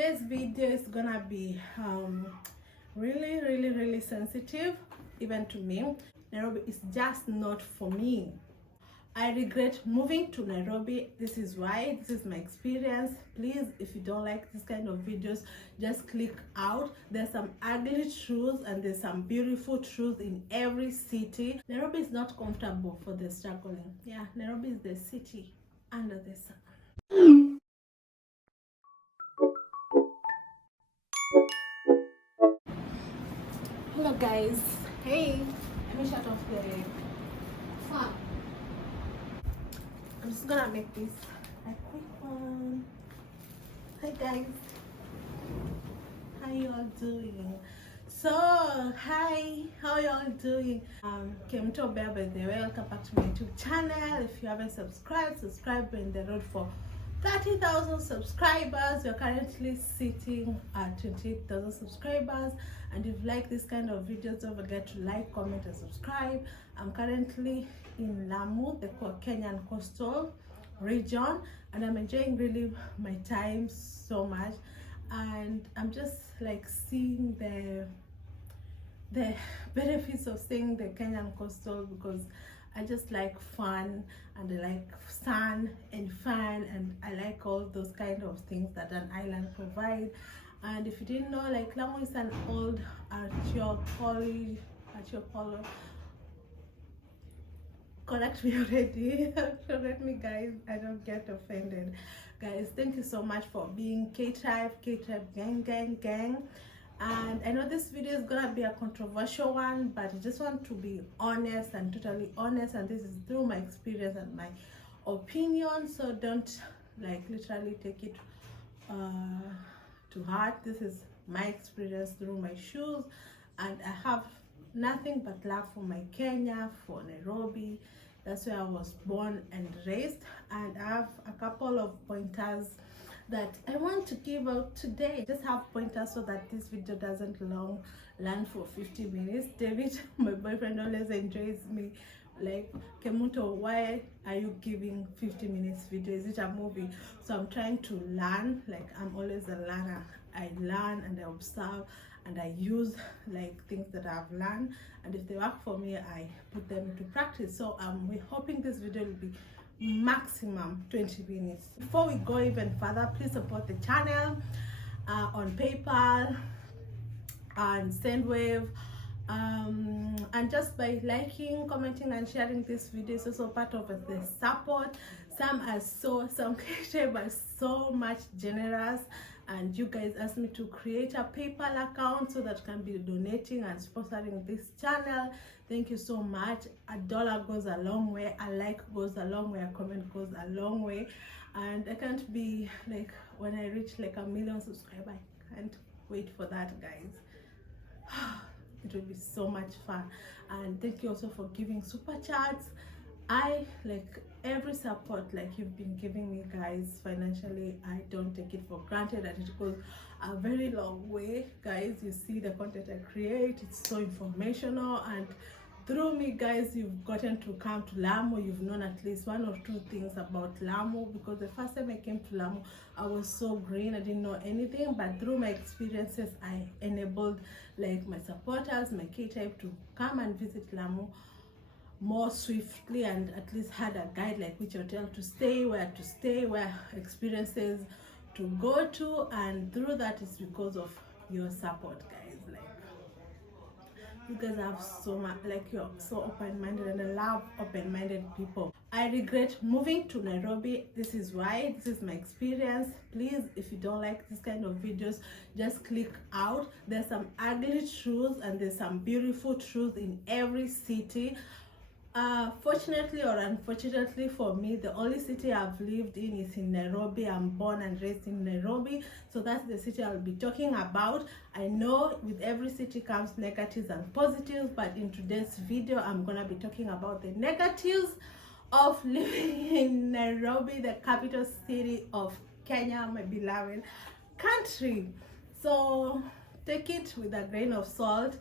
today's video is gonna be really sensitive, even to me. Nairobi is just not for me. I regret moving to Nairobi. This is why. This is my experience. Please, if you don't like this kind of videos, just click out. There's some ugly truths and there's some beautiful truths in every city. Nairobi is not comfortable for the struggling. Yeah, Nairobi is the city under the sun. Hello guys. Hey, let me shut off the fan. I'm just gonna make this a quick one. Hi guys, how you all doing? So hi, how you all doing? Came to Bear, by the way. Welcome back to my YouTube channel. If you haven't subscribed, subscribe. We're in the road for 30,000 subscribers. We're currently sitting at 28,000 subscribers, and if you like this kind of videos, don't forget to like, comment and subscribe. I'm currently in Lamu, the Kenyan coastal region, and I'm enjoying really my time so much, and I'm just like seeing the benefits of staying the Kenyan coastal, because I just like fun and I like sun and fun, and I like all those kind of things that an island provide. And if you didn't know, like, Lamu is an old archaeology, correct me already. Correct me guys, I don't get offended. Guys, thank you so much for being K-Tribe gang. And I know this video is gonna be a controversial one, but I just want to be honest and totally honest, and this is through my experience and my opinion, so don't like literally take it to heart. This is my experience through my shoes, and I have nothing but love for my Kenya, for Nairobi. That's where I was born and raised, and I have a couple of pointers that I want to give out today. Just have pointers so that this video doesn't run for 50 minutes. David, my boyfriend, always enjoys me like, Kemuto, why are you giving 50 minutes video? Is it a movie? So I'm trying to learn. Like, I'm always a learner. I learn and I observe and I use like things that I've learned, and if they work for me, I put them into practice. So we're hoping this video will be maximum 20 minutes. Before we go even further, please support the channel on PayPal and SendWave, and just by liking, commenting and sharing this video is also part of the support. Some are so much generous, and you guys asked me to create a PayPal account so that can be donating and sponsoring this channel. Thank you so much. $1 goes a long way, a like goes a long way, a comment goes a long way, and I can't be like, when I reach like 1 million subscribers, I can't wait for that, guys. It will be so much fun. And thank you also for giving super chats. I like every support like you've been giving me, guys, financially. I don't take it for granted, and it goes a very long way, guys. You see the content I create, it's so informational, and through me, guys, you've gotten to come to Lamu. You've known at least one or two things about Lamu, because the first time I came to Lamu, I was so green, I didn't know anything. But through my experiences, I enabled like my supporters, my K-Type, to come and visit Lamu more swiftly, and at least had a guide like which hotel to stay, where experiences to go to. And through that, it's because of your support, guys. Like, you guys have so much, like, you're so open-minded, and I love open-minded people. I regret moving to Nairobi. This is why. This is my experience. Please, if you don't like this kind of videos, just click out. There's some ugly truths and there's some beautiful truths in every city. Fortunately or unfortunately for me, the only city I've lived in is in Nairobi. I'm born and raised in Nairobi, so that's the city I'll be talking about. I know with every city comes negatives and positives, but in today's video I'm gonna be talking about the negatives of living in Nairobi, the capital city of Kenya, my beloved country. So take it with a grain of salt,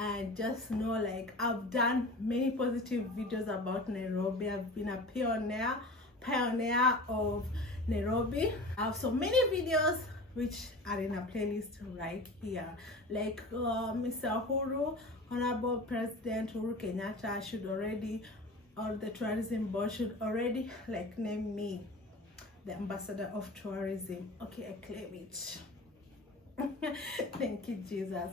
and just know, like, I've done many positive videos about Nairobi. I've been a pioneer of Nairobi. I have so many videos which are in a playlist right here. Like Mr. Honorable President Uhuru Kenyatta should already, or the tourism board should already like name me the ambassador of tourism. Okay, I claim it. Thank you, Jesus.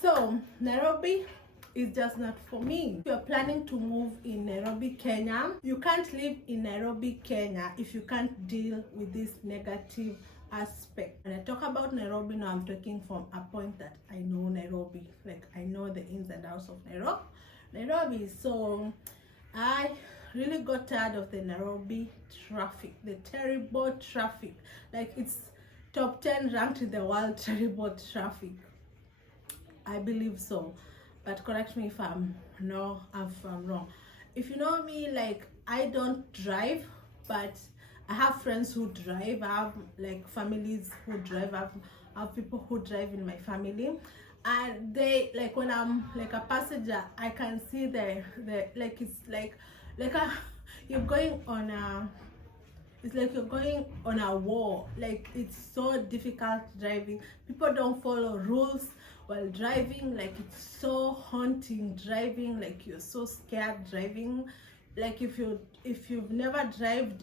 So Nairobi is just not for me. If you're planning to move in Nairobi, Kenya, you can't live in Nairobi, Kenya if you can't deal with this negative aspect. When I talk about Nairobi now, I'm talking from a point that I know Nairobi, like I know the ins and outs of Nairobi. So I really got tired of the Nairobi traffic, the terrible traffic. Like it's top 10 ranked in the world terrible traffic. I believe so, but correct me if I'm wrong. If you know me, like I don't drive, but I have friends who drive. I have like families who drive. I have people who drive in my family, and they like when I'm like a passenger, I can see the like it's like you're going on a, it's like you're going on a war. Like it's so difficult driving. People don't follow rules while driving. Like it's so haunting driving. Like you're so scared driving. Like if you've never driven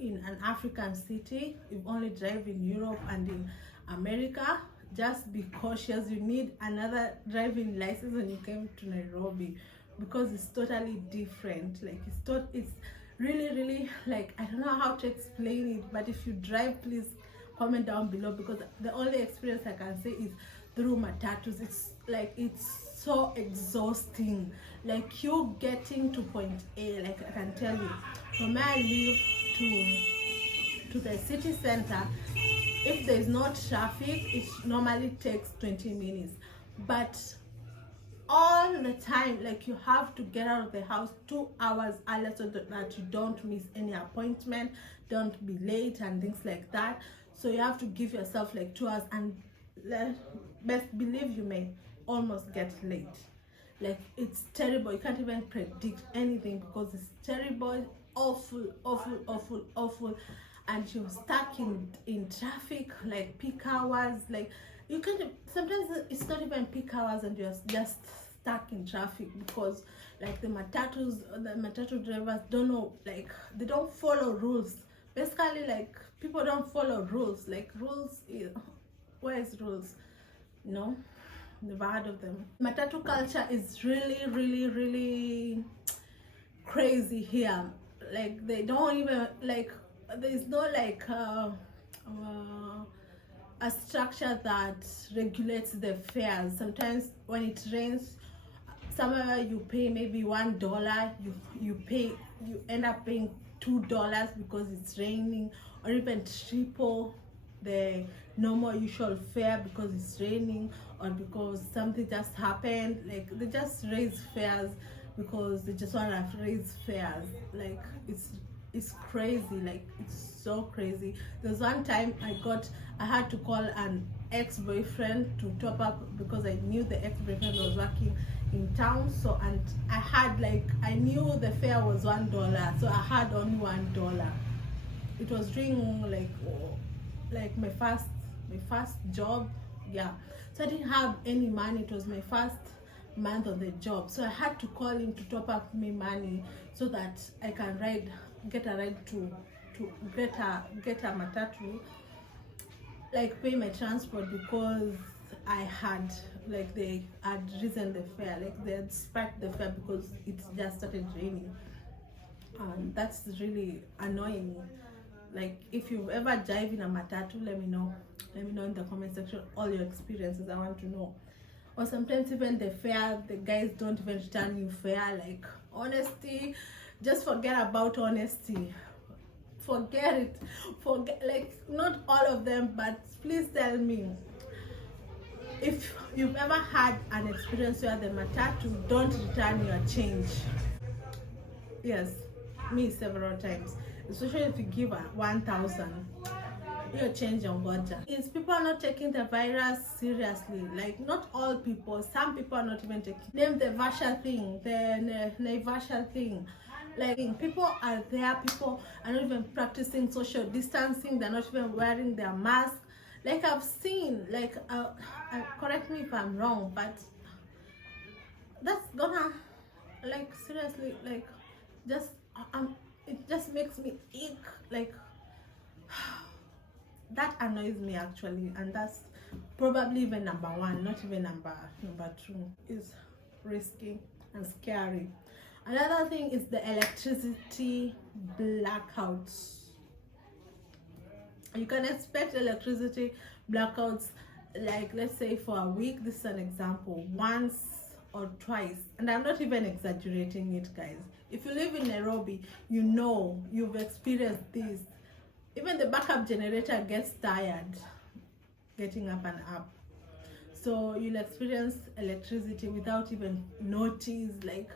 in an African city, you've only driven in Europe and in America, just be cautious. You need another driving license when you came to Nairobi, because it's totally different. Like it's really like, I don't know how to explain it, but if you drive, please comment down below, because the only experience I can say is through Matatus. It's like it's so exhausting. Like you getting to point A, like I can tell you, from where I live to the city center, if there's no traffic, it normally takes 20 minutes, but all the time, like you have to get out of the house 2 hours earlier so that you don't miss any appointment, don't be late and things like that. So you have to give yourself like 2 hours, and best believe you may almost get late. Like it's terrible. You can't even predict anything because it's terrible, awful, and you're stuck in traffic, like peak hours. Like you can't, sometimes it's not even peak hours and you're just stuck in traffic, because like the matatu drivers don't know, like they don't follow rules. Basically, like people don't follow rules. Like rules, where is rules? No, never heard of them. Matatu culture is really crazy here. Like they don't even, like there's no like a structure that regulates the fares. Sometimes when it rains, somewhere you pay maybe $1, you end up paying $2 because it's raining, or even triple the normal usual fare because it's raining, or because something just happened. Like they just raise fares because they just want to raise fares. Like it's crazy. Like it's so crazy. There's one time I had to call an ex-boyfriend to top up because I knew the ex-boyfriend was working in town. So, and I knew the fare was $1, so I had only $1. It was during like my first job, yeah. So I didn't have any money. It was my first month on the job, so I had to call him to top up me money so that I can get a ride to get a matatu, like pay my transport, because I had, like they had risen the fare, like they had spiked the fare because it just started raining, and that's really annoying. Like if you've ever drive in a matatu, let me know in the comment section all your experiences. I want to know. Or sometimes even the fare, the guys don't even return you fare. Like honesty, just forget about honesty. Forget it. Like not all of them, but please tell me if you've ever had an experience where the matatu don't return your change. Yes, me several times, especially if you give 1,000. Your change on Goja. Is people are not taking the virus seriously. Like not all people, some people are not even taking. Name the vasha thing, the vasha thing. Like people are there, people are not even practicing social distancing, they're not even wearing their mask. Like I've seen, like correct me if I'm wrong, but that's gonna, like, seriously, like, just it just makes me ick, like, that annoys me actually. And that's probably even number one, not even number two. Is risky and scary. Another thing is the electricity blackouts. You can expect electricity blackouts, like, let's say for a week. This is an example, once or twice, and I'm not even exaggerating it, guys. If you live in Nairobi, you know, you've experienced this. Even the backup generator gets tired getting up and up, so you'll experience electricity without even notice. Like,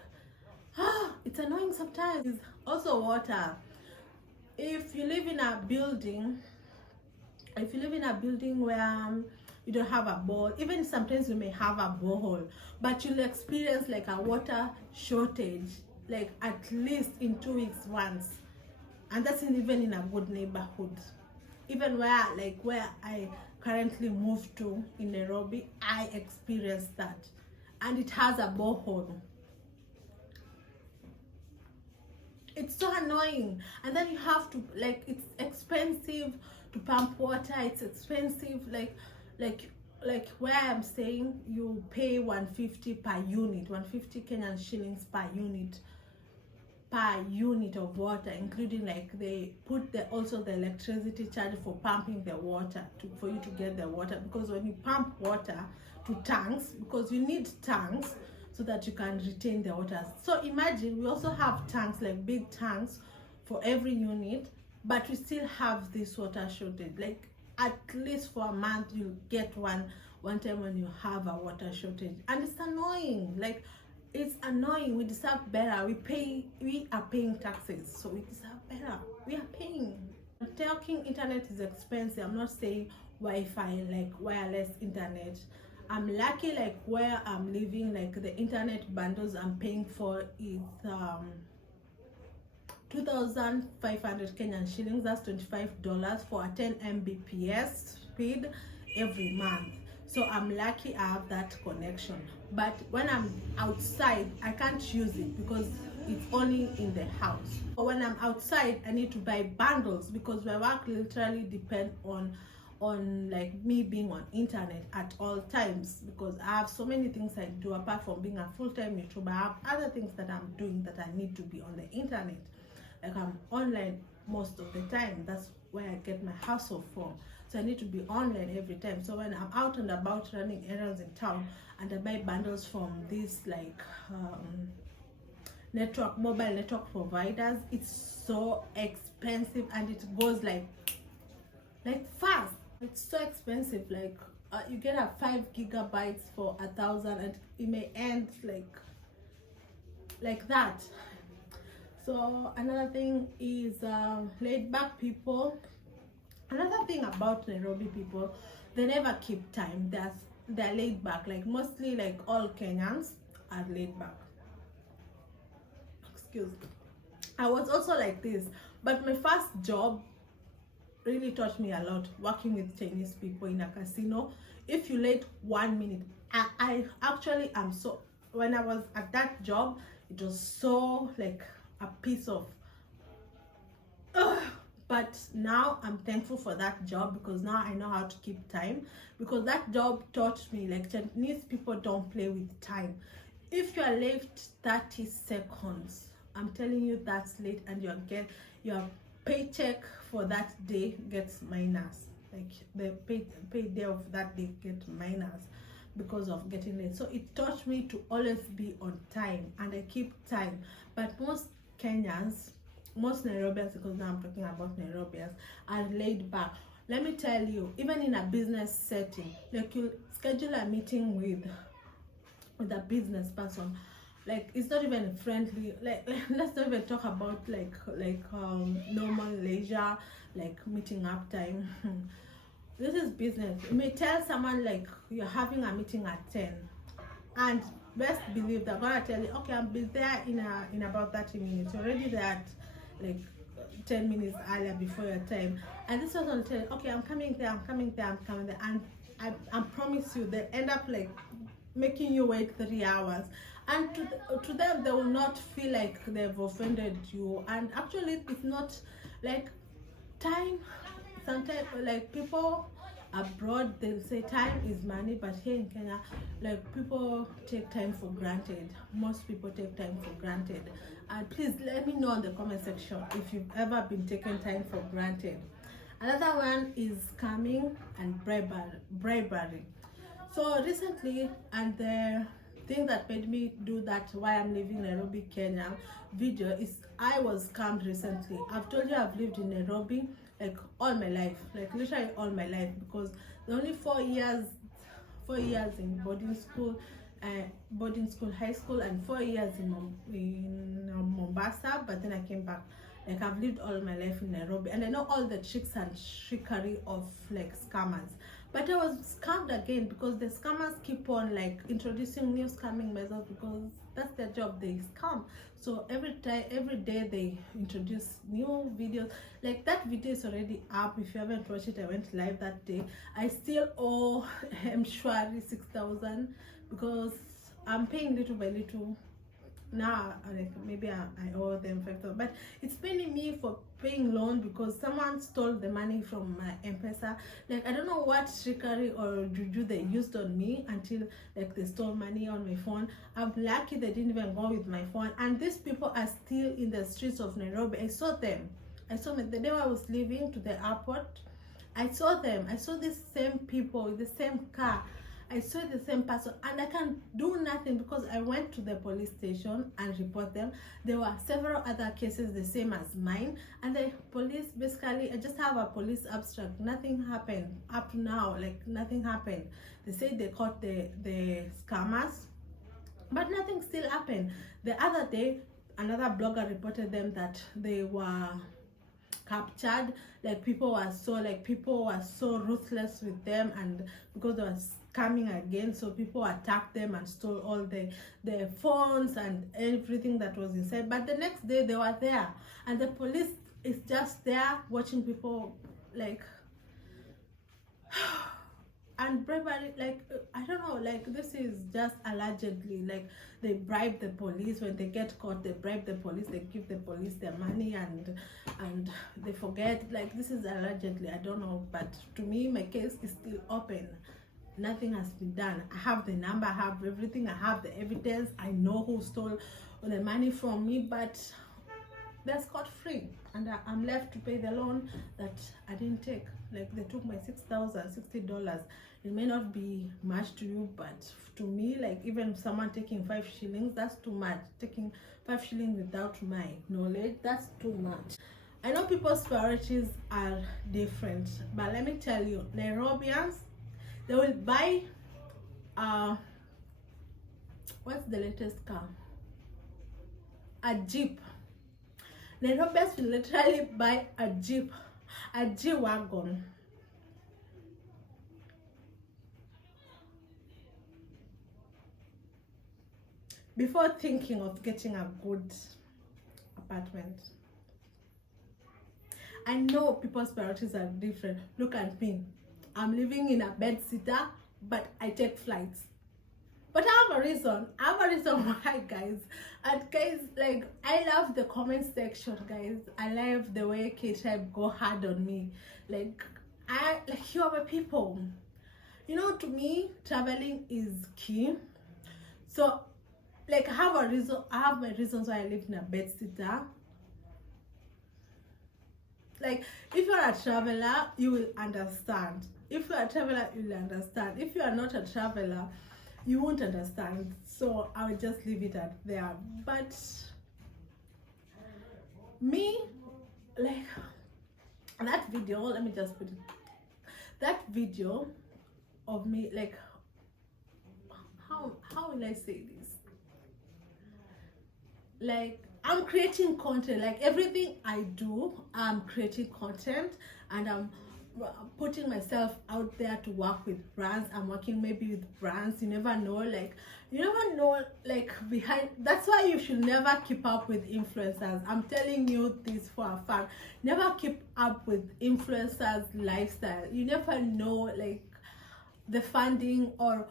it's annoying sometimes. Also water. If you live in a building where you don't have a bore, even sometimes you may have a borehole, but you'll experience like a water shortage, like at least in 2 weeks once. And that's even in a good neighborhood. Even where I currently moved to in Nairobi, I experienced that, and it has a borehole. It's so annoying. And then you have to, like, it's expensive to pump water. It's expensive, like where I'm staying, you pay 150 per unit, 150 Kenyan shillings per unit of water, including, like, they put also the electricity charge for pumping the water for you to get the water, because when you pump water to tanks, because you need tanks so that you can retain the water. So imagine, we also have tanks, like big tanks for every unit, but we still have this water shortage. Like, at least for a month you get one time when you have a water shortage, and it's annoying. Like, it's annoying. We deserve better. We are paying taxes, so we deserve better. We are paying. Talking internet is expensive. I'm not saying Wi-Fi, like wireless internet. I'm lucky, like where I'm living, like the internet bundles I'm paying for is 2,500 Kenyan shillings. That's $25 for a 10 Mbps speed every month. So I'm lucky I have that connection. But when I'm outside, I can't use it because it's only in the house. But when I'm outside, I need to buy bundles, because my work literally depends on like me being on internet at all times, because I have so many things I do. Apart from being a full-time YouTuber, I have other things that I'm doing that I need to be on the internet. Like, I'm online most of the time. That's where I get my hustle from. So I need to be online every time. So when I'm out and about running errands in town, and I buy bundles from these, like, mobile network providers, it's so expensive, and it goes like fast. It's so expensive. Like, you get a 5 gigabytes for 1,000, and it may end like that. So another thing is laid back people. Another thing about Nairobi people, they never keep time. They're laid back. Like, mostly, like, all Kenyans are laid back. Excuse me. I was also like this, but my first job really taught me a lot, working with Chinese people in a casino. If you late 1 minute, I actually am so, when I was at that job, it was so like a piece of but now I'm thankful for that job, because now I know how to keep time, because that job taught me, like, Chinese people don't play with time. If you are late 30 seconds, I'm telling you, that's late, and your paycheck for that day gets minus. Like, the pay day of that day gets minus because of getting late. So it taught me to always be on time, and I keep time. But most Kenyans, most Nairobians, because now I'm talking about Nairobians, are laid back. Let me tell you, even in a business setting, like, you schedule a meeting with a business person, like, it's not even friendly. Like, let's not even talk about like normal leisure, like meeting up time. This is business. You may tell someone, like, you're having a meeting at 10, and best believe they're gonna tell you, okay, I'll be there in about 30 minutes. You're already there at like 10 minutes earlier before your time, and this person will tell you, okay, I'm coming there, I'm coming there, I'm coming there, and I promise you they end up like making you wait 3 hours, and to them they will not feel like they've offended you. And actually it's not like time. Sometimes like people abroad they'll say time is money, but here in Kenya, like, people take time for granted. Most people take time for granted. And please let me know in the comment section if you've ever been taking time for granted. Another one is scamming and bribery. So recently, and the thing that made me do that why I'm living Nairobi, Kenya video is I was scammed recently. I've told you I've lived in Nairobi like all my life, like literally all my life, because the only 4 years in boarding school, high school, and 4 years in Mombasa, but then I came back. Like, I've lived all my life in Nairobi, and I know all the tricks and trickery of like scammers. But I was scammed again because the scammers keep on like introducing new scamming methods, because that's their job, they scam. So every day they introduce new videos. Like, that video is already up. If you haven't watched it, I went live that day. I still owe Mshwari 6,000 because I'm paying little by little. Now like maybe I owe them 5,000, but it's paying me for paying loan because someone stole the money from my M-Pesa. Like, I don't know what trickery or juju they used on me until like they stole money on my phone. I'm lucky they didn't even go with my phone, and these people are still in the streets of Nairobi. I saw them the day I was leaving to the airport. I saw them. I saw these same people with the same car. I saw the same person, and I can't do nothing because I went to the police station and report them. There were several other cases the same as mine, and the police, basically, I just have a police abstract. Nothing happened up to now. Like, nothing happened. They say they caught the scammers, but nothing still happened. The other day, another blogger reported them that they were captured. Like, people were so ruthless with them, and because they were coming again, so people attacked them and stole all their phones and everything that was inside. But the next day they were there, and the police is just there watching people, like, and bribery, like, I don't know, like, this is just allegedly, like, they bribe the police. When they get caught, they bribe the police, they give the police their money, and they forget. Like, this is allegedly, I don't know, but to me my case is still open. Nothing has been done. I have the number, I have everything, I have the evidence, I know who stole the money from me, but they're scot-free, and I'm left to pay the loan that I didn't take. Like, they took my $6,060. It may not be much to you, but to me, like, even someone taking 5 shillings, that's too much. Taking 5 shillings without my knowledge, that's too much. I know people's priorities are different, but let me tell you, Nairobians, they will buy what's the latest car? A Jeep. Nairobians will literally buy a Jeep, a G-Wagon. Before thinking of getting a good apartment. I know people's priorities are different. Look at me. I'm living in a bedsitter, but I take flights. But I have a reason. I have a reason why, guys. And guys, like, I love the comment section, guys. I love the way K-Tribe go hard on me. Like, you are my people. You know, to me, traveling is key. So, like, I have a reason. I have my reasons why I live in a bedsitter. Like, if you're a traveler, you will understand. If you're a traveler, you will understand. If you are not a traveler, you won't understand. So I will just leave it at there. But me, like, that video, let me just put it, that video of me, like, how will I say this? Like, I'm creating content. Like, everything I do, I'm creating content, and putting myself out there to work with brands. I'm working maybe with brands. You never know, like behind. That's why you should never keep up with influencers. I'm telling you this for a fact. Never keep up with influencers lifestyle. You never know, like, the funding or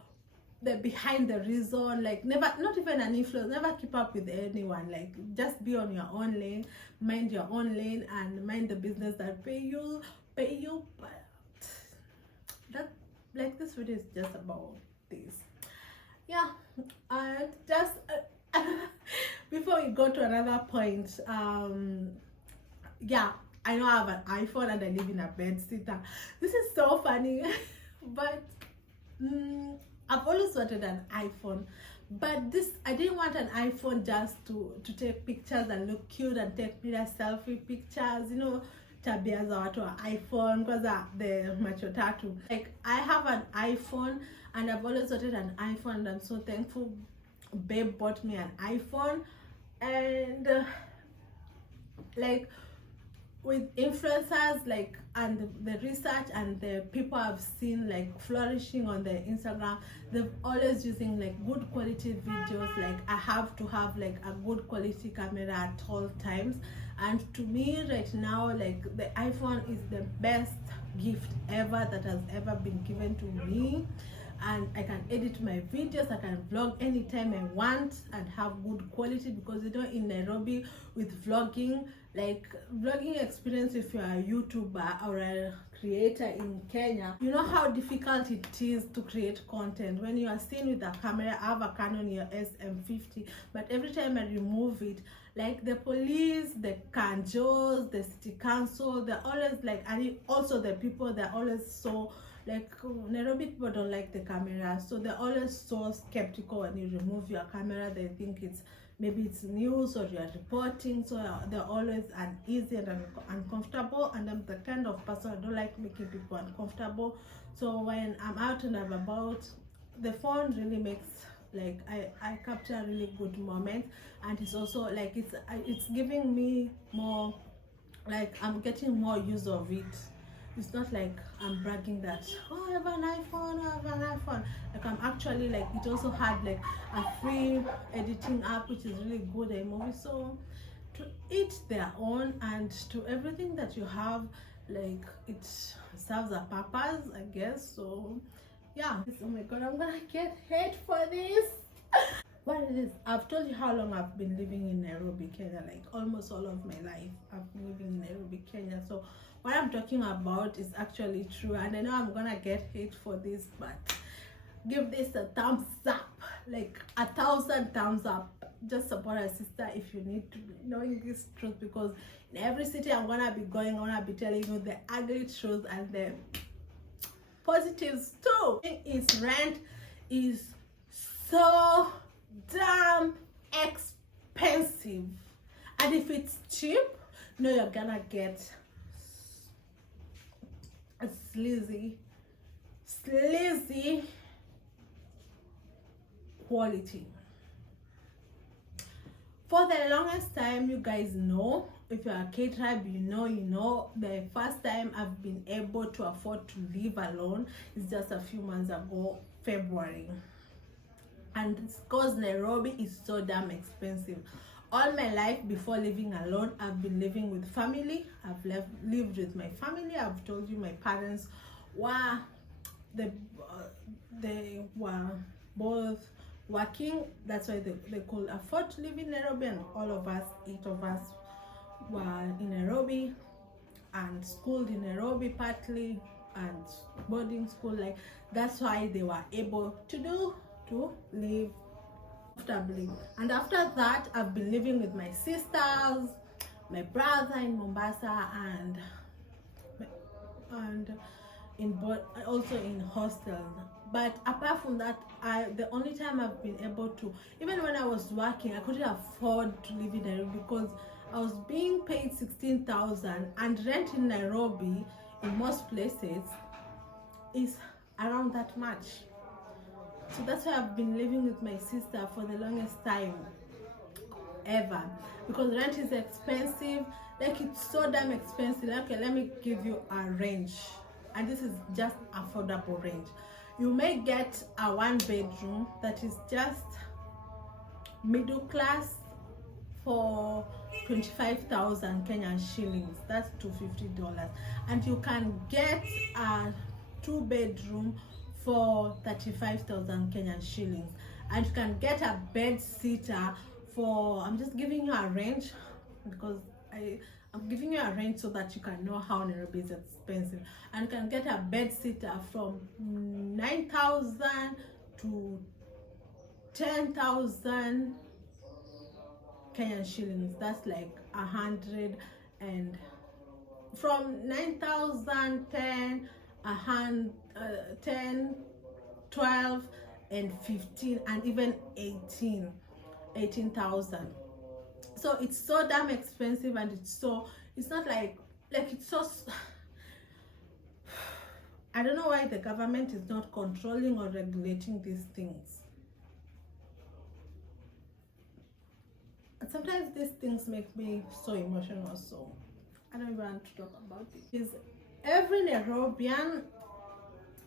the behind the reason. Like, never, not even an influence, never keep up with anyone. Like, just be on your own lane, mind your own lane, and mind the business that pay you. But that, like, this video is just about this. Yeah. And just before we go to another point, yeah, I know I have an iPhone and I live in a bedsitter. This is so funny. But I've always wanted an iPhone, but this, I didn't want an iPhone just to take pictures and look cute and take selfie pictures, you know, tabia za watu wa iPhone, because the Matatu. Like, I have an iPhone and I've always wanted an iPhone, and I'm so thankful babe bought me an iPhone. And like, with influencers, like, and the research and the people I've seen, like, flourishing on their Instagram, they've always using, like, good quality videos. Like, I have to have, like, a good quality camera at all times. And to me right now, like, the iPhone is the best gift ever that has ever been given to me. And I can edit my videos, I can vlog anytime I want and have good quality, because, you know, in Nairobi with vlogging, like, vlogging experience, if you're a YouTuber or a creator in Kenya, you know how difficult it is to create content when you are seen with a camera. I have a Canon EOS M50, but every time I remove it, like, the police, the kanjos, the city council, they're always like, and also the people, they're always so, like, Nairobi people don't like the camera, so they're always so skeptical when you remove your camera. They think it's, maybe it's news or you're reporting, so they're always uneasy and uncomfortable. And I'm the kind of person, I don't like making people uncomfortable. So when I'm out and I'm about, the phone really makes, like, I capture a really good moment. And it's also like, it's giving me more, like, I'm getting more use of it. It's not like I'm bragging that, oh, I have an iPhone, I have an iPhone. Like, I'm actually, like, it also had, like, a free editing app, which is really good, iMovie. So to each their own, and to everything that you have, like, it serves a purpose, I guess. So yeah. Oh my god, I'm gonna get hate for this. What it is, I've told you how long I've been living in Nairobi, Kenya. Like, almost all of my life I've been living in Nairobi, Kenya. So what I'm talking about is actually true, and I know I'm gonna get hate for this, but give this a thumbs up, like 1,000 thumbs up. Just support a sister if you need to be knowing this truth, because in every city I'm gonna be going, I'm gonna be telling you the ugly truth and the positives too. Is rent is so damn expensive, and if it's cheap, no, you're gonna get a sleazy quality. For the longest time, you guys know, if you're a K-Tribe, you know, the first time I've been able to afford to live alone is just a few months ago, February. And it's because Nairobi is so damn expensive. All my life before living alone, I've been living with family. I've lived with my family. I've told you my parents were they were both working. That's why they could afford to live in Nairobi, and all of us, 8 of us, were in Nairobi and schooled in Nairobi partly, and boarding school. Like, that's why they were able to live comfortably. And after that, I've been living with my sisters, my brother in Mombasa, and also in hostels. But apart from that, the only time I've been able to, even when I was working, I couldn't afford to live in Nairobi because I was being paid 16,000, and rent in Nairobi in most places is around that much. So that's why I've been living with my sister for the longest time ever, because rent is expensive. Like, it's so damn expensive. Okay, let me give you a range. and this is just affordable range. You may get a 1 bedroom that is just middle class for 25,000 Kenyan shillings. That's $250, and you can get a 2 bedroom for 35,000 Kenyan shillings, and you can get a bed sitter for, I'm just giving you a range because I'm giving you a range so that you can know how Nairobi is expensive, and you can get a bed sitter from 9,000 to 10,000 Kenyan shillings. That's like 100, and from 9,000, 10, 100, 10, 12, and 15, and even 18,000. So it's so damn expensive, and it's not like it's so, I don't know why the government is not controlling or regulating these things. And sometimes these things make me so emotional, so I don't even want to talk about it. Because every Nairobian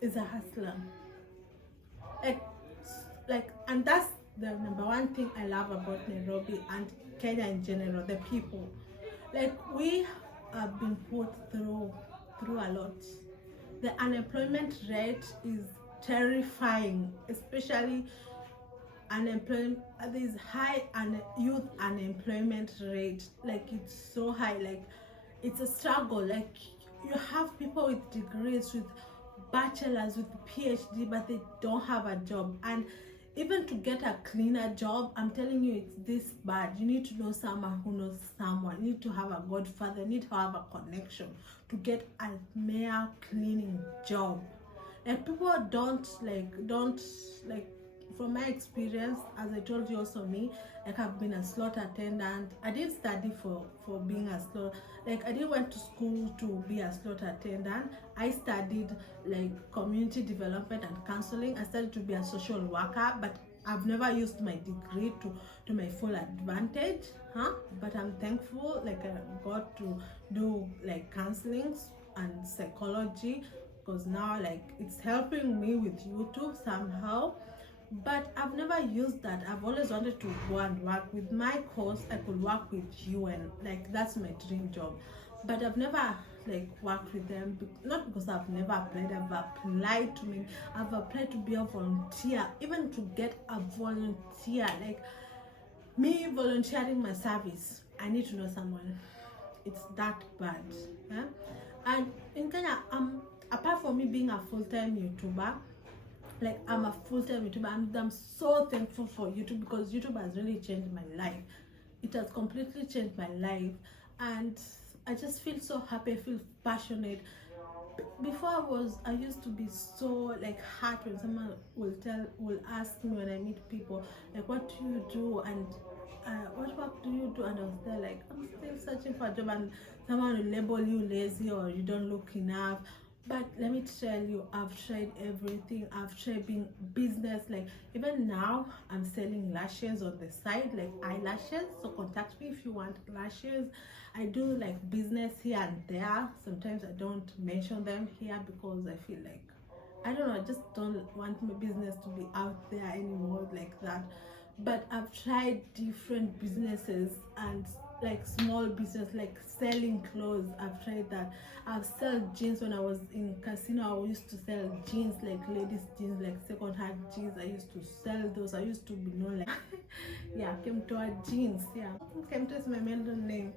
is a hustler. And that's the number one thing I love about Nairobi and Kenya in general, the people. Like, we have been put through a lot. The unemployment rate is terrifying, especially unemployment. There's high youth unemployment rate. Like, it's so high. Like, it's a struggle. Like, you have people with degrees, with bachelors, with PhD, but they don't have a job. And even to get a cleaner job, I'm telling you, it's this bad. You need to know someone who knows someone. You need to have a godfather. You need to have a connection to get a mere cleaning job. And people don't from my experience, as I told you also, me, like, I've been a slot attendant. I didn't study for being a slot, like, I didn't went to school to be a slot attendant. I studied like community development and counseling. I studied to be a social worker, but I've never used my degree to my full advantage, but I'm thankful, like, I got to do like counseling and psychology, because now, like, it's helping me with YouTube somehow. But I've never used that. I've always wanted to go and work. With my course, I could work with you, and like, that's my dream job. But I've never like worked with them, not because I've never applied. I've applied to me. I've applied to be a volunteer, even to get a volunteer. Like, me volunteering my service, I need to know someone. It's that bad. Yeah? And in Kenya, apart from me being a full-time YouTuber, like, I'm a full-time YouTuber, and I'm so thankful for YouTube, because YouTube has really changed my life. It has completely changed my life, and I just feel so happy. I feel passionate. Before, I used to be so like hurt when someone will ask me when I meet people, like, what do you do, and what work do you do, and I was there like, I'm still searching for a job, and someone will label you lazy or you don't look enough. But let me tell you, I've tried everything. I've tried being business. Like, even now, I'm selling lashes on the side, like eyelashes. So contact me if you want lashes. I do like business here and there. Sometimes I don't mention them here because I feel like, I don't know, I just don't want my business to be out there anymore like that. But I've tried different businesses, and like small business, like selling clothes. I've tried that. I've sold jeans. When I was in casino, I used to sell jeans, like ladies jeans, like second-hand jeans. I used to sell those. I used to be known like yeah, came to our jeans. Yeah, came to is my middle name.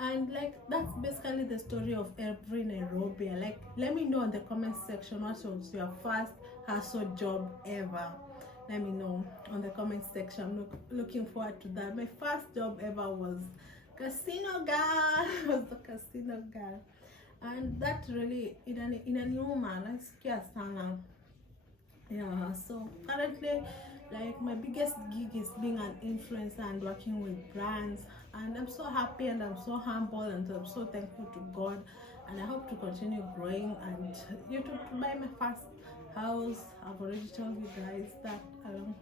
And like, that's basically the story of every Nairobian. Like, let me know in the comment section what was your first hustle job ever. Let me know on the comment section. I'm looking forward to that. My first job ever was casino girl. Was the casino girl, and that really inaniuma, nasikia sana. Yeah, so currently, like, my biggest gig is being an influencer and working with brands, and I'm so happy, and I'm so humble, and I'm so thankful to God, and I hope to continue growing, and YouTube to buy my first house. I've already told you guys that, and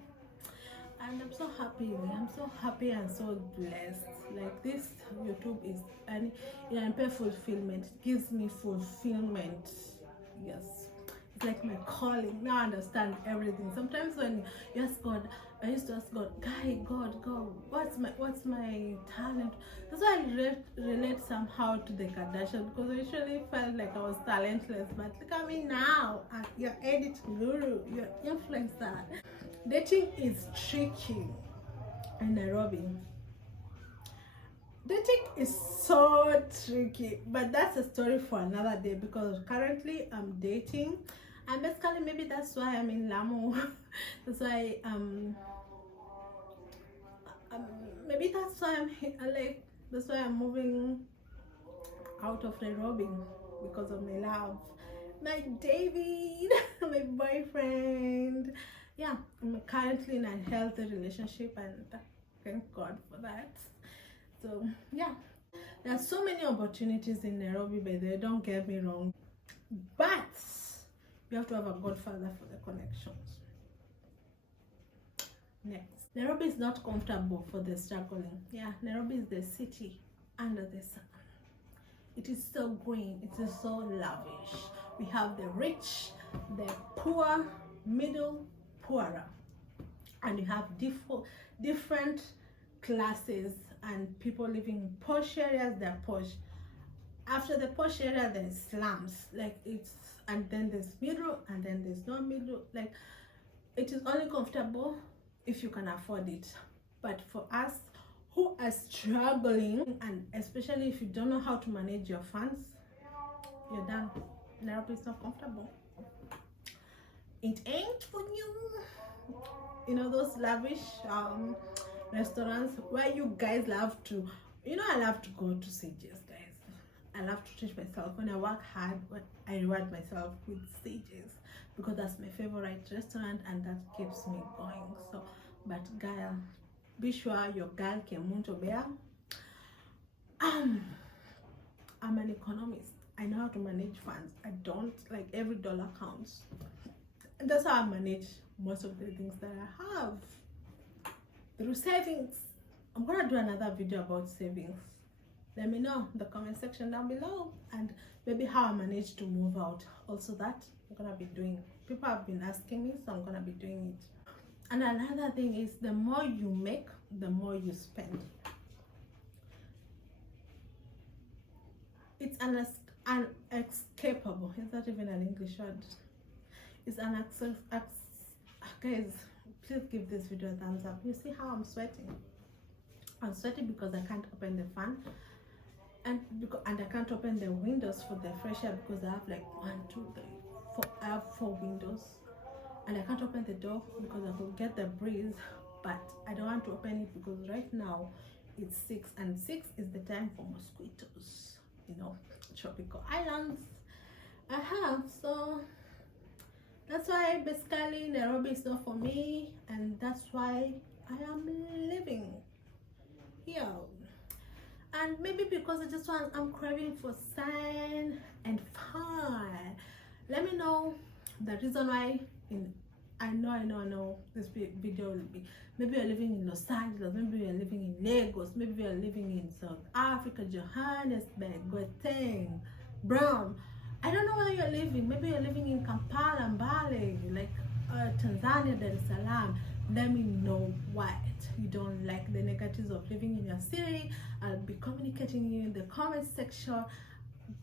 I'm so happy. I'm so happy and so blessed. Like, this YouTube is an fulfillment. It gives me fulfillment. Yes, it's like my calling. Now I understand everything. Sometimes when you ask God, I used to ask God, God, what's my talent? That's why I relate somehow to the Kardashian, because I usually felt like I was talentless. But look at me now, you're edit guru, you're influencer. Dating is tricky in Nairobi. Dating is so tricky, but that's a story for another day, because currently I'm dating, and basically maybe that's why I'm in Lamu. That's why maybe that's why that's why I'm moving out of Nairobi, because of my love, my David, my boyfriend. Yeah, I'm currently in a healthy relationship, and thank God for that. So yeah, there are so many opportunities in Nairobi, but they don't get me wrong, but you have to have a godfather for the connections. Next, Nairobi is not comfortable for the struggling. Yeah, Nairobi is the city under the sun. It is so green, it is so lavish. We have the rich, the poor, middle, poorer, and you have different classes and people living in posh areas. They're posh. After the posh area, there's slums, like it's, and then there's middle, and then there's no middle. Like, it is only comfortable if you can afford it. But for us who are struggling, and especially if you don't know how to manage your funds, you're done. Nairobi is not comfortable. It ain't for you. You know those lavish restaurants where you guys love to, I love to go to CJs, guys. I love to treat myself. When I work hard, I reward myself with CJs, because that's my favorite restaurant and that keeps me going. So, but girl, be sure your girl can munto bear. I'm an economist. I know how to manage funds. I don't, like, every dollar counts. And that's how I manage most of the things that I have through savings. I'm gonna do another video about savings. Let me know in the comment section down below, and maybe how I managed to move out. Also, that I'm gonna be doing. People have been asking me, so I'm gonna be doing it. And another thing is, the more you make, the more you spend. It's unescapable. Is that even an English word? It's guys, please give this video a thumbs up. You see how I'm sweating? I'm sweating because I can't open the fan, and I can't open the windows for the fresh air, because I have like 1, 2, 3, 4. I have 4 windows, and I can't open the door because I could get the breeze, but I don't want to open it because right now it's 6, and 6 is the time for mosquitoes. Tropical islands I have. So that's why basically Nairobi is not for me, and that's why I am living here. And maybe because I'm craving for sun and fun. Let me know the reason why. I know this video will be, maybe you're living in Los Angeles, maybe you're living in Lagos, maybe you're living in South Africa, Johannesburg, Gauteng, Brown. I don't know where you're living. Maybe you're living in Kampala, Mbale, like Tanzania, Dar es Salaam. Let me know what you don't like, the negatives of living in your city. I'll be communicating you in the comment section.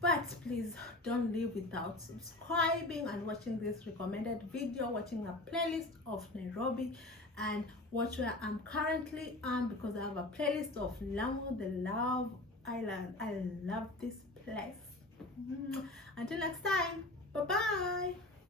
But please don't leave without subscribing and watching this recommended video, watching a playlist of Nairobi, and watch where I'm currently on, because I have a playlist of Lamu, the Love Island. I love this place. Until next time, bye bye.